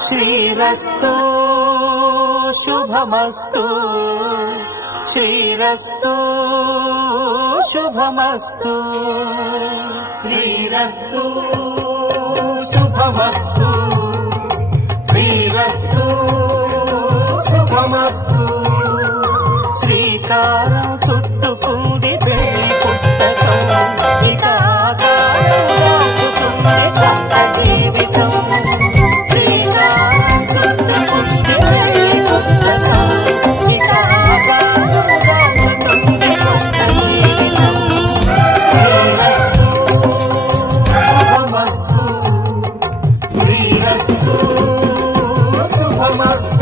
శ్రీరస్తు శుభమస్తు శ్రీరస్తు శుభమస్తు శ్రీరస్తు శుభమస్తు శ్రీరస్తు శుభమస్తు శ్రీకారం చుట్టుకుంది పెళ్లి పుస్తకం ఇక ఆకారం దాచుకుంది కొత్త జీవితం శ్రీకారం చుట్టుకుంది పెళ్లి పుస్తకం ఇక ఆకారం దాచుకుంది కొత్త జీవితం శ్రీరస్తు శుభమస్తు శ్రీరస్తు శుభమస్తు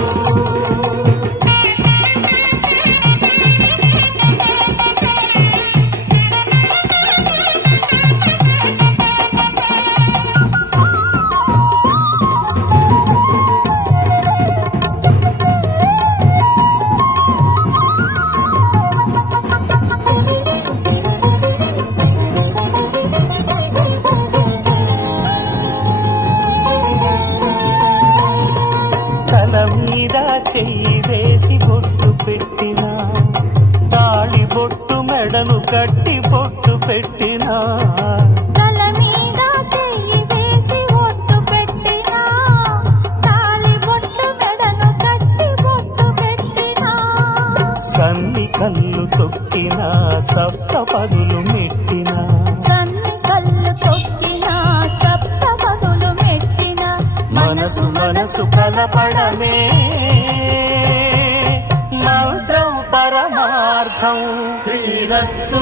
చెయ్యి వేసి బొట్టు పెట్టినా తాళి బొట్టు మెడను కట్టి బొట్టు పెట్టినా తల మీద చెయ్యి వేసి బొట్టు పెట్టినా తాళి బొట్టు మెడను కట్టి బొట్టు పెట్టినా సన్ని కళ్ళు తొక్కినా సప్త పదులు మెట్టినా సన్ని కళ్ళు తొక్కినా సప్త పదులు మెట్టినా మనసు మనసు కలపడమే మంత్రం పరమార్థం శ్రీరస్తు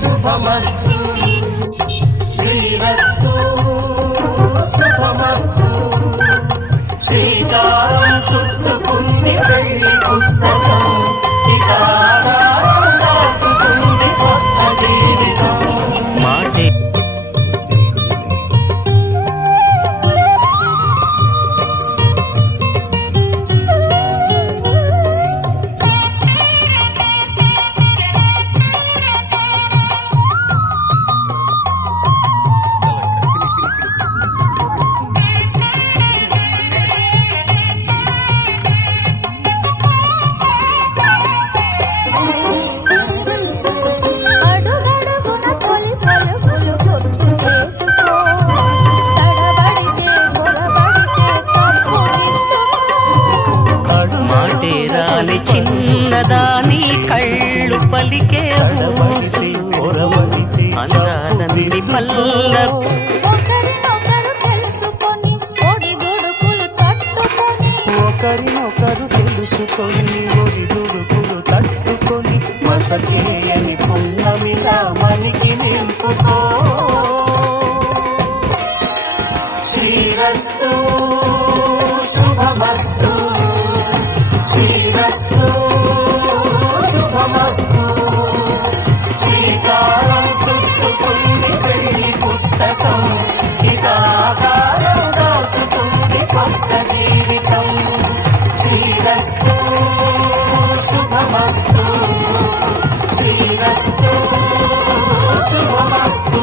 శుభమస్తు శ్రీరస్తు శుభమస్తు శ్రీకారం చుట్టుకుంది పెళ్లి పుస్తకం ఇక ఆకారం దాచుకుంది కొత్త జీవితం మాటే చిన్నదాని కళ్ళు పలికే అందాలని పల్ల ఒకరినొకరు తెలుసుకొని ఒడిదుడుకులు తట్టుకొని ఒకరినొకరు తెలుసుకొని ఒడిదుడుకులు తట్టుకొని మసకేయని పున్నమిలా మనికి నింపుకో శ్రీరస్తు శుభమస్తు శ్రీరస్తు శుభమస్తు శ్రీకారం చుట్టుకుంది పెళ్లి పుస్తకం ఇక ఆకారం దాచుతుంది కొత్త జీవితం శ్రీరస్తు శుభమస్తు శ్రీరస్తు శుభమస్తు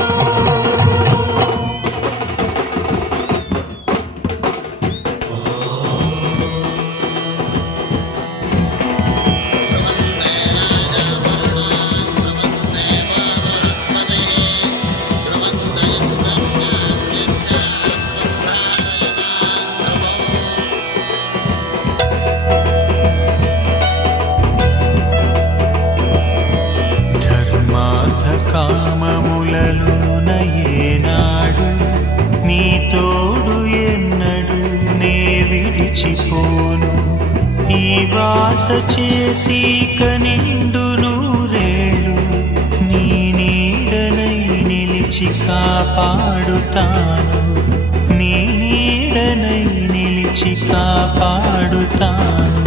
కామములలోన ఏనాడు నీ తోడు ఎన్నడు నే విడిచిపోను ఈ వాస చేసి కనిండు నూరేళ్ళు నీ నీడనై నిలిచి కాపాడుతాను నీ నీడనై నిలిచి కాపాడుతాను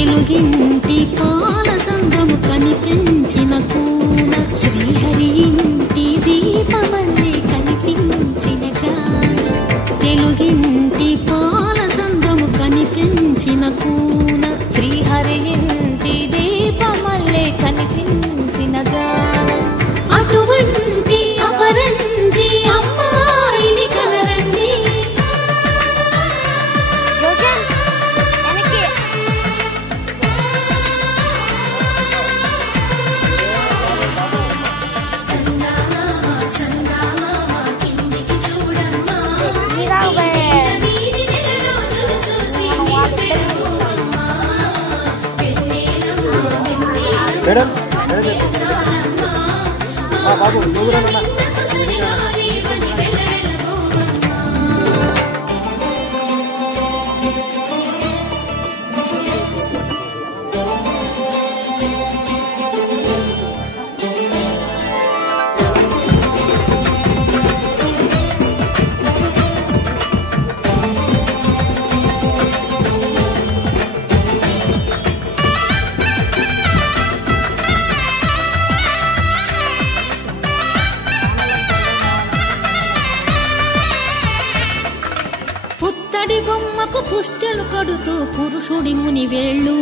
తెలుగింటి పాల సంద్రము కనిపించిన కూన శ్రీహరి ఇంటి దీపమల్లే కనిపించిన జాన తెలుగింటి పాల సంద్రము కనిపించిన కూన శ్రీహరి ఇంటి దీపమల్లే కనిపించిన జాన అటువంటి అపరంజి అమ్మాయిని కలరండి. మేడం బాబు నువ్వు బొమ్మకు పుస్తెలు కడుతూ పురుషుడి ముని వేళ్ళు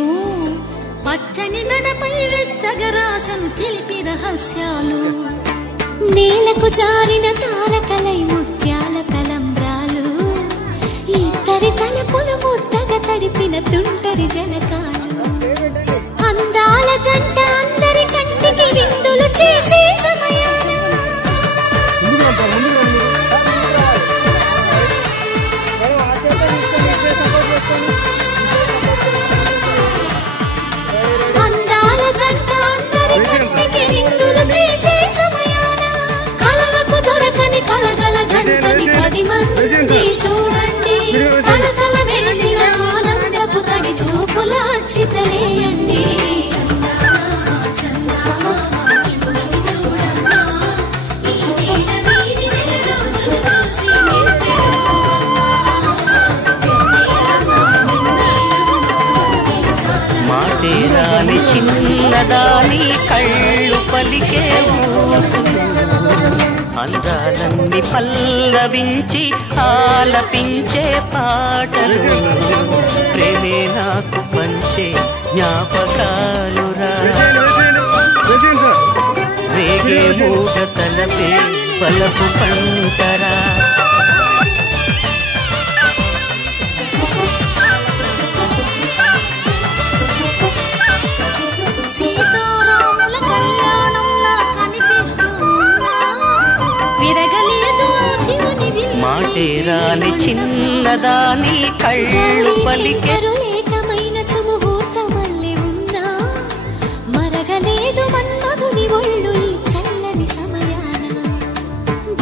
పచ్చని నడపై వెచ్చగరాసను చిలిపి రహస్యాలు నేలకు జారిన తారకలై ముత్యాల తలంబ్రాలు ఇద్దరి తలపులు ముద్దగా తడిపిన తుంటరి జనకాలు అందాల జంట అందరి కంటికి విందులు చేసే సమయాన అందాల జంట అందరి కంటికి విందులు చేసే సమయాన కలలకు దొరకని కలగల జంటని 10 మంది చూడండి కలకల మెరిసిన ఆనందపు తడి చూపుల అక్షితలేయండి. మాటేరాని చిన్నదాని కళ్ళు పలికే అందాలన్నీ పల్లవించి ఆలపించే పాటలు ప్రేమే నాకు పంచే జ్ఞాపకాలురా రేగే మూగ తలపే పలపు పంటరా సీతారాముల కళ్యాణంలా కనిపిస్తున్నా విరగలేదు శివుని విల్లు మాటేరాని చిన్నదాని కళ్ళు పలికే లేకమైన సుముహూర్తమల్లె ఉన్నా మరగలేదు మన్మధుని ఒళ్ళు ఈ చల్లని సమయాన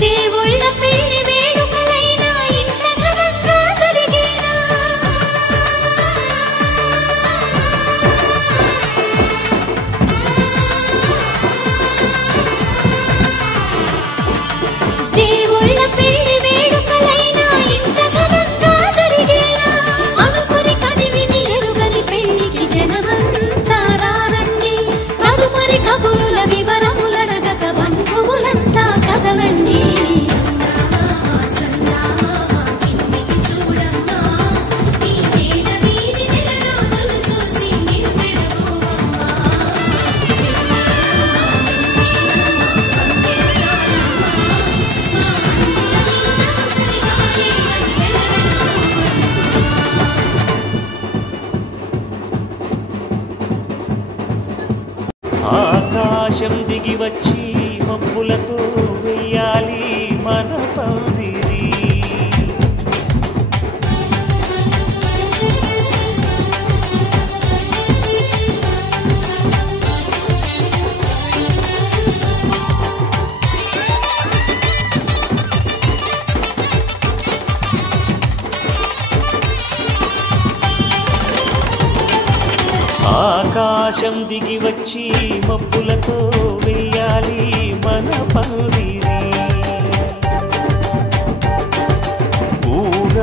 దేవుళ్ళ పెళ్లి వేడుకలైనా ఇంత ఘనంగా జరిగేనా దేవుళ్ళ పెళ్లి వేడుకలైనా ఇంత ఘనంగా జరిగేనా అనుకుని కదివిని ఎరుగని పెళ్లికి జనమంతా రారండి తదుపరి కబురుల వివరములడగక బంధువులంతా కదలండి. ఆకాశం దిగి వచ్చి మబ్బులతో వెయ్యాలి మన పందిరి ఆకాశం దిగి వచ్చి మబ్బులతో వెయ్యాలి మన పందిరి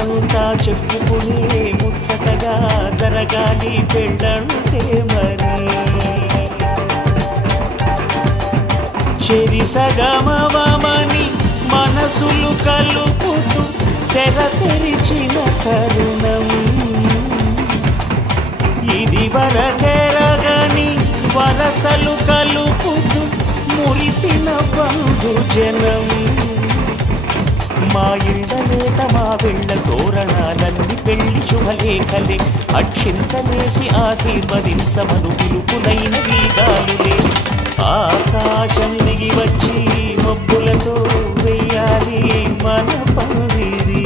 ఊరంతా చెప్పుకునే ముచ్చటగా జరగాలి పెళ్ళంటే మరి చెరిసగమవమని మనసులు కలుపుతూ తెర తెరిచిన తరుణం ఇది వరకెరగని వరసలు కలుపుతూ మురిసిన బంధుజనం మా ఇళ్ళలేత మా వెళ్ళ తోరణాలన్నీ పెళ్లి శుభలేఖలే అక్షింతలేసి ఆశీర్వదించమను పిలుపులైన వీగాలులే ఆకాశం దిగి వచ్చి మబ్బులతో వెయ్యాలి మన పందిరి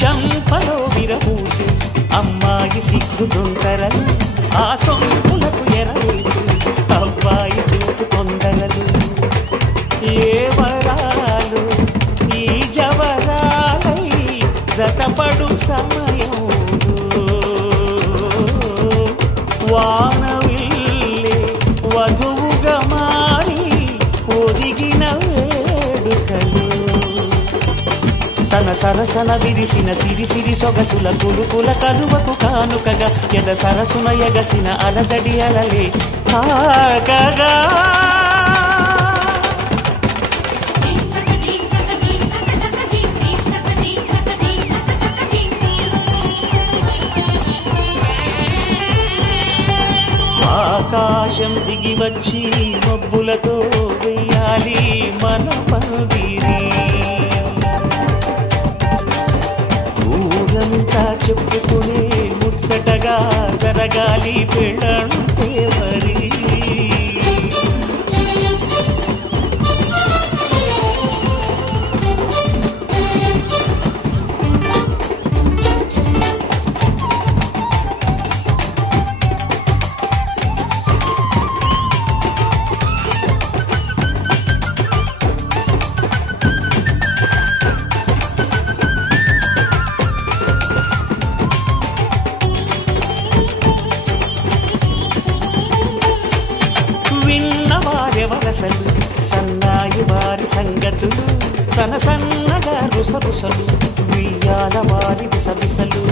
చంపలో విరబూసి అమ్మాయి సిగ్గు దొంతరలు ఆ సొంపులకు ఎరవేసి అబ్బాయి చూపు తొందరలు ఏ వరాలు ఈ జవరాలై జతపడు సమయంలో వానవిల్లే వధువుగా మారి ఒదిగిన వేడుకలు తన సరసన విరిసిన సిరిసిరి సొగసుల కులుకుల కలువకు కానుకగా ఎద సరసున ఎగసిన అలజడి అలలే ఆకగా ఆకాశం దిగి వచ్చి మబ్బులతో వెయ్యాలి మన పందిరి ఊరంతా చెప్పుకునే ముచ్చటగా జరగాలి పెళ్ళంటే మరి వరసలు సన్నాయి వారి సంగతులు సన సన్నగా రుసరుసలు వియ్యాల వారి విసవిసలు